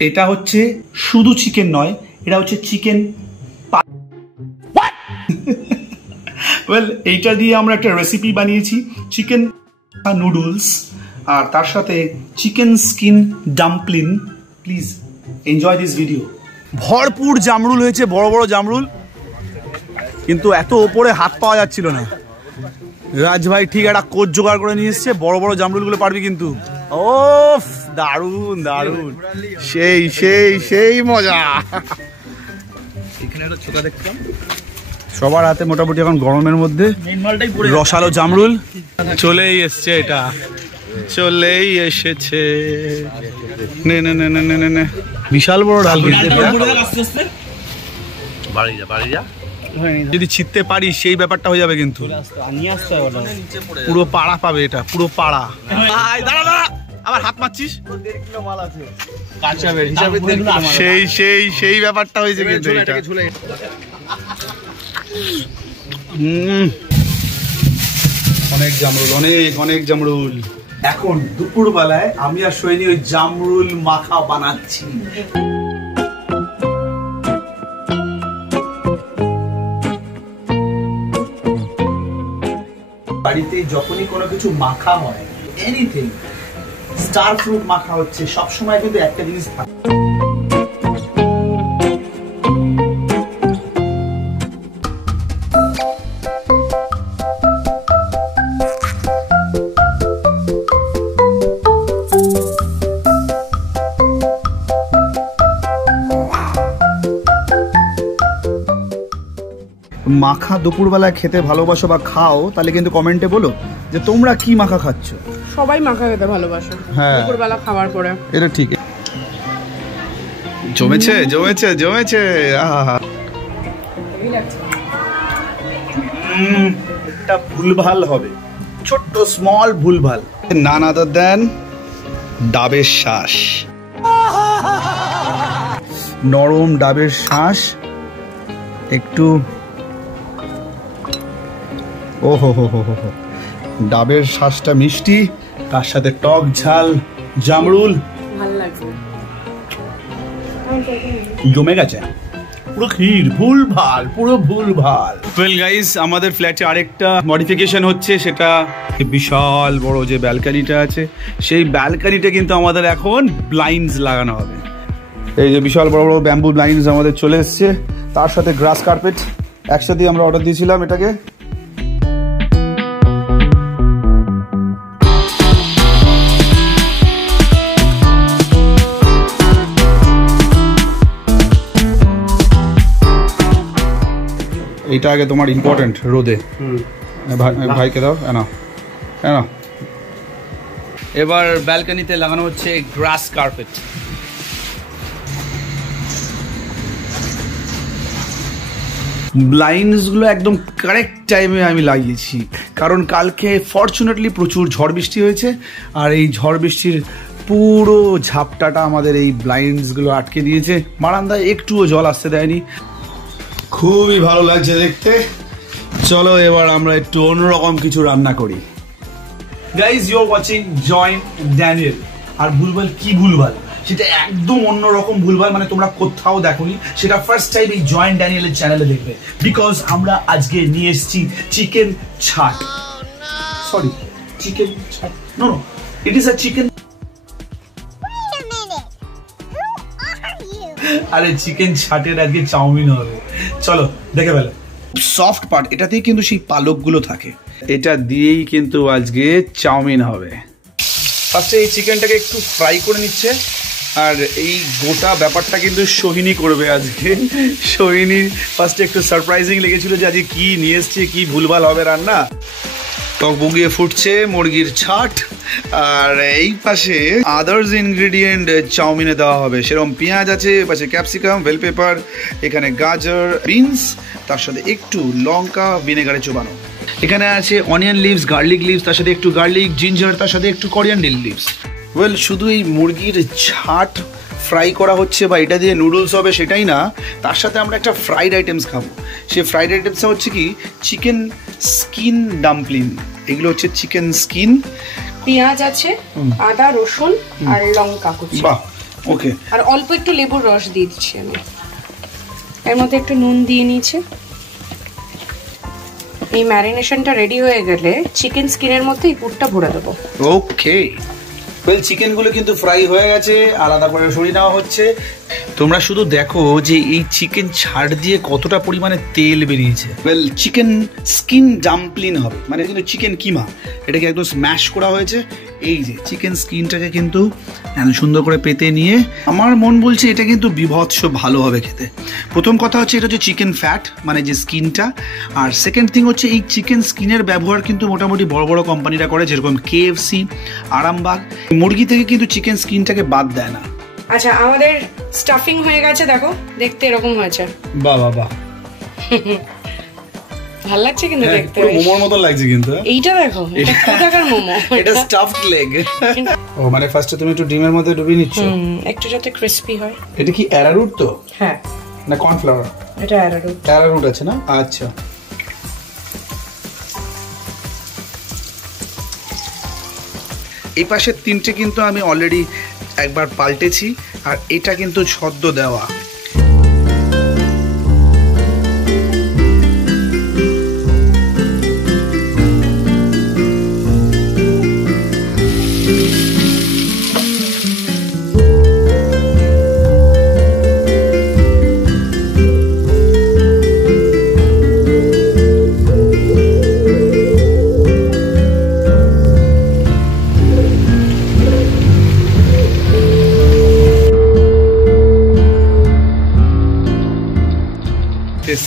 এটা হচ্ছে শুধু চিকেন নয়, এটা হচ্ছে চিকেন ওয়েল, এইটা দিয়ে আমরা একটা রেসিপি বানিয়েছি, চিকেন নুডলস, আর তার সাথে chicken skin dumpling. Please enjoy this video. ভরপুর জামরুল হয়েছে, বড় বড় জামরুল, কিন্তু এত ওপরে হাত পাওয়া যাচ্ছিল না। রাজ ভাই ঠিক একটা কোচ জোগাড় করে নিয়ে এসছে, বড় বড় জামরুলগুলো পারবি কিন্তু। ওফ, দারুন দারুন, সেই সেই সেই মজা। এখানে একটা ছোটা দেখতাম, সবার হাতে মোটামুটি এখন গরমের মধ্যে রসালো জামরুল চলেই এসছে, এটা চলেই এসেছে। নে নে নে নে নে নে, বিশাল বড় ডাল। যদি ছিটতে পারি সেই ব্যাপারটা হয়ে যাবে, কিন্তু পুরো পাড়া পাবে, এটা পুরো পাড়া। আবার হাত মারছিস, সেই সেই সেই ব্যাপারটা হয়েছে কিন্তু। অনেক জামরুল, অনেক অনেক জামরুল। এখন দুপুর বেলায় আমি আর সৈনী ওই জামরুল মাখা বানাচ্ছি। বাড়িতে যখনই কোনো কিছু মাখা হয়, এনিথিং, স্টার ফ্রুট মাখা হচ্ছে, সবসময় কিন্তু একটা জিনিস থাকে, মাখা দুপুরবেলায় খেতে ভালোবাসো বা খাও, তাহলে কিন্তু কমেন্টে বলো যে তোমরা কি মাখা খাচ্ছ। সবাই মাখা খেতে ভালোবাসে, হ্যাঁ, দুপুরবেলা খাওয়ার পরে। এটা ঠিক, জমেছে জমেছে জমেছে। এটা ভুলভাল হবে, ছোট্ট স্মল ভুলভাল। নান আদার দেন ডাবের শ্বাস, নরম ডাবের শ্বাস, একটু ও হো হো হো হো, ডাবের শ্বাসটা মিষ্টি, তার সাথে টক ঝাল জামরুল, ভালো লাগছে, জমে গেছে পুরো ক্ষীর। ভুলভাল, পুরো ভুলভাল। ওয়েল গাইস, আমাদের ফ্ল্যাটে আরেকটা মডিফিকেশন হচ্ছে, সেটা বিশাল বড় যে ব্যালকনিটা আছে, সেই ব্যালকনিটা কিন্তু আমাদের এখন ব্লাইন্ডস লাগানো হবে। এই যে বিশাল বড় বড় ব্যাম্বু ব্লাইন্ডস আমাদের চলে এসছে, তার সাথে গ্রাস কার্পেট একসাথে আমরা অর্ডার দিয়েছিলাম এটাকে। এটা আগে তোমার ইম্পর্টেন্ট, রোদে ভাইকে দাও, না না। এবার ব্যালকনিতে লাগানো হচ্ছে গ্রাস কার্পেট। ব্লাইন্ডসগুলো একদম কারেক্ট টাইমে আমি লাগিয়েছি, কারণ কালকে ফরচুনেটলি প্রচুর ঝড় বৃষ্টি হয়েছে, আর এই ঝড় বৃষ্টির পুরো ঝাপটাটা আমাদের এই ব্লাইন্ডসগুলো আটকে দিয়েছে, বারান্দায় একটুও জল আসতে দেয়নি। খুবই ভালো লাগছে দেখতে। চলো এবার আমরা একটু অন্যরকম কিছু রান্না করি। Guys, you are watching Joint Daniel. আর ভুলভাল কি ভুলভাল, সেটা একদম অন্যরকম ভুলভাল, মানে তোমরা কোথাও দেখোনি, সেটা ফার্স্ট টাইম এই জয়েন্ট ড্যানিয়েলের চ্যানেলে দেখবে। বিকজ আমরা আজকে নিয়ে এসেছি chicken chaat. Sorry, chicken chaat, no no, it is a chicken. আরে চিকেন ছাটের আজকে চাউমিন হবে, চলো দেখে ফেলো। সফট পার্ট এটাতেই কিন্তু সেই পালকগুলো থাকে, এটা দিয়েই কিন্তু আজকে চাউমিন হবে। ফার্স্টে এই চিকেনটাকে একটু ফ্রাই করে নিচ্ছে, আর এই গোটা ব্যাপারটা কিন্তু সোহিনী করবে আজকে। সোহিনী ফার্স্টে একটু সারপ্রাইজিং লেগেছিল যে আজকে কি নিয়ে এসছে, কি ভুলভাল হবে রান্না। টক বগিয়ে ফুটছে মুরগির ছাট, আর এই পাশে আদার্স ইনগ্রেডিয়েন্ট চাউমিনে দেওয়া হবে, সেরকম পেঁয়াজ আছে, পাশে ক্যাপসিকাম, বেল পেপার, এখানে গাজর, বিনস, তার সাথে একটু লঙ্কা ভিনেগারে চোবানো। এখানে আছে অনিয়ন লিভস, গার্লিক লিভস, তার সাথে একটু গার্লিক, জিঞ্জার, তার সাথে একটু কোরিয়ান্ডার লিভস। ওয়েল, শুধু এই মুরগির ছাট ফ্রাই করা হচ্ছে বা এটা দিয়ে নুডলস হবে সেটাই না, তার সাথে আমরা একটা ফ্রাইড আইটেমস খাবো। সেই ফ্রাইড আইটেমসটা হচ্ছে কি, চিকেন স্কিন ডাম্পলিং। এগুলো হচ্ছে চিকেন স্কিন, পেঁয়াজ আছে, আদা, রসুন আর লঙ্কা কুচি। বাহ, ওকে, আর অল্প একটু লেবুর রস দিয়ে দিচ্ছি আমি। এর মধ্যে একটু নুন দিয়ে নিয়েছি। এই ম্যারিনেশনটা রেডি হয়ে গেলে চিকেন স্কিনের মধ্যে এই পুরটা ভরে দেবো। ওকে, ওয়েল চিকেনগুলো কিন্তু ফ্রাই হয়ে গেছে, আলাদা করে সরিয়ে নেওয়া হচ্ছে। তোমরা শুধু দেখো যে এই চিকেন ছাড় দিয়ে কতটা পরিমাণে তেল বেরিয়েছে। ওয়েল চিকেন স্কিন ডাম্পলিং হবে, মানে কিন্তু চিকেন কিমা, এটাকে একদম স্ম্যাশ করা হয়েছে। এই যে চিকেন স্কিনটাকে কিন্তু সুন্দর করে পেতে নিয়ে আমার মন বলছে এটা কিন্তু বিভৎস ভালো হবে খেতে। প্রথম কথা হচ্ছে এটা হচ্ছে চিকেন ফ্যাট, মানে যে স্কিনটা। আর সেকেন্ড থিং হচ্ছে এই চিকেন স্কিনের ব্যবহার কিন্তু মোটামুটি বড় বড় কোম্পানিরা করে, যেরকম KFC, আরামবাগ। মুরগি থেকে কিন্তু চিকেন স্কিনটাকে বাদ দেয় না। আচ্ছা, আমাদের স্টাফিং হয়ে গেছে, দেখো দেখতে এরকম হয়েছে। বাহ বাহ বাহ, ভালো লাগছে কিন্তু দেখতে, মোমোর মতো লাগছে কিন্তু। এইটা দেখো, এটা কোথাকার মোমো? এটা স্টাফড লেগ। ও মানে ফার্স্টে তুমি একটু ডিমের মধ্যে ডুবিয়ে নিচ্ছ একটু যাতে ক্রিস্পি হয়। এটা কি অ্যারারুট তো? হ্যাঁ, না কর্নফ্লাওয়ার? এটা অ্যারারুট। অ্যারারুট আছে না? আচ্ছা, এই পাশের তিনটে কিন্তু আমি অলরেডি একবার পাল্টেছি, আর এটা কিন্তু সদ্য দেওয়া।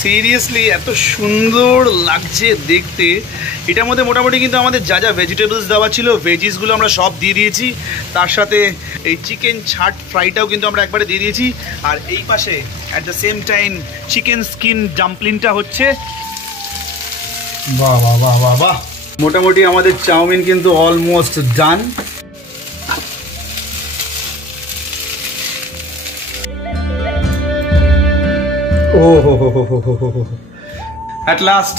সিরিয়াসলি এত সুন্দর লাগছে দেখতে। এটার মধ্যে মোটামুটি কিন্তু আমাদের যা যা ভেজিটেবলস দেওয়া ছিল, ভেজিসগুলো আমরা সব দিয়ে দিয়েছি। তার সাথে এই চিকেন ছাট ফ্রাইটাও কিন্তু আমরা একবারে দিয়ে দিয়েছি। আর এই পাশে at the same time chicken skin ডাম্পলিংটা হচ্ছে। বাহ বাহ বাহ বাহ বাহ, মোটামুটি আমাদের চাউমিন কিন্তু অলমোস্ট ডান। ও হো হো হো হো হো হো, অ্যাট লাস্ট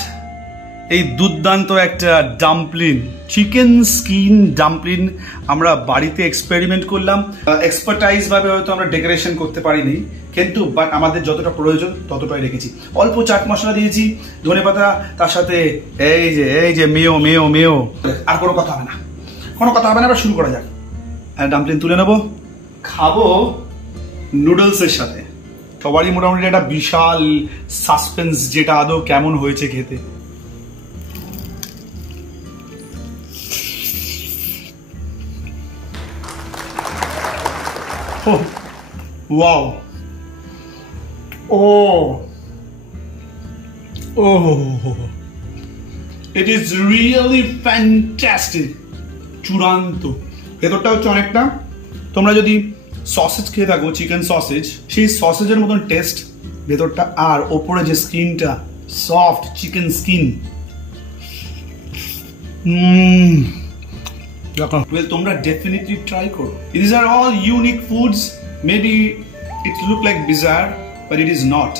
এই দুর্দান্ত একটা ডাম্পলিং, চিকেন স্কিন ডাম্পলিং আমরা বাড়িতে এক্সপেরিমেন্ট করলাম। এক্সপার্টাইজ ভাবে হয়তো আমরা ডেকোরেশন করতে পারিনি, কিন্তু বাট আমাদের যতটা প্রয়োজন ততটাই রেখেছি। অল্প চাট মশলা দিয়েছি, ধনেপাতা, তার সাথে এই যে মেও মেও মেও। আর কোনো কথা হবে না, কোনো কথা হবে না, আমরা শুরু করা যাক। ডাম্পলিং তুলে নেবো, খাবো নুডলসের সাথে। সবারই মোটামুটি একটা বিশাল সাসপেন্স, যেটা আদৌ কেমন হয়েছে খেতে। Wow, it is really fantastic, চূড়ান্ত। ভেতরটা হচ্ছে অনেকটা, তোমরা যদি সসেজ খেয়ে থাকো, চিকেন সসেজ, সেই সসেজের মতন টেস্ট ভেতরটা। আর ওপরে যে স্কিনটা, সফট চিকেন স্কিন। Well, তোমরা ডেফিনেটলি ট্রাই করো। These are all unique foods. Maybe it look like bizarre, but it is not.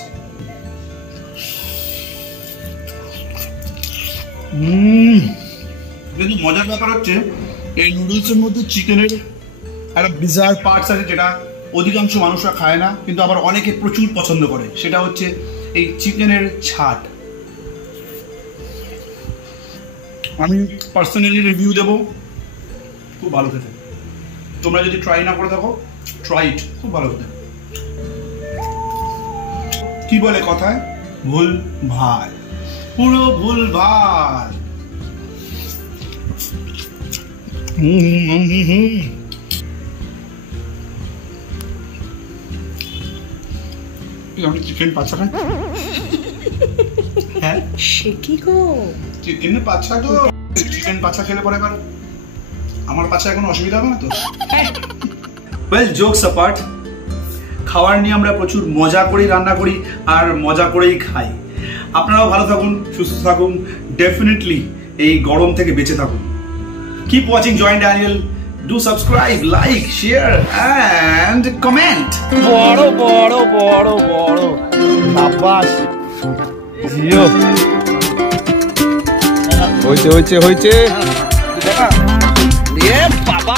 কিন্তু মজার ব্যাপার হচ্ছে এই নুডলসের মধ্যে চিকেনের একটা বিজার পার্টস আছে, যেটা অধিকাংশ মানুষরা খায় না, কিন্তু আবার অনেকে প্রচুর পছন্দ করে। সেটা হচ্ছে এই চিকেনের ছাট। আমি পার্সোনালি রিভিউ দেবো, খুব ভালো খেতে। তোমরা যদি ট্রাই না করে থাকো, ট্রাই ইট, খুব ভালো খেতে। কি বলে কথায়, ভুল ভাল, পুরো ভুল ভাল। আমি চিকেন পাচ্ছা খাই। হ্যাঁ সে কি গো, চিকেন পাচ্ছা তো, চিকেন পাচ্ছা খেলে পরে এবার আমার পাচ্ছা এখন অসুবিধা হবে না তো? ওয়েল, জোকস অ্যাপার্ট, খাওয়ার নিয়ে আমরা প্রচুর মজা করেই রান্না করি আর মজা করেই খাই। আপনারাও ভালো থাকুন, সুস্থ থাকুন, ডেফিনেটলি এই গরম থেকে বেঁচে থাকুন। Keep watching Joy and Daniel. Do subscribe, like, share and comment. বড় বড় বড় বড় সাবাস জিও, হইছে হইছে হইছে, দেখা এ বাবা।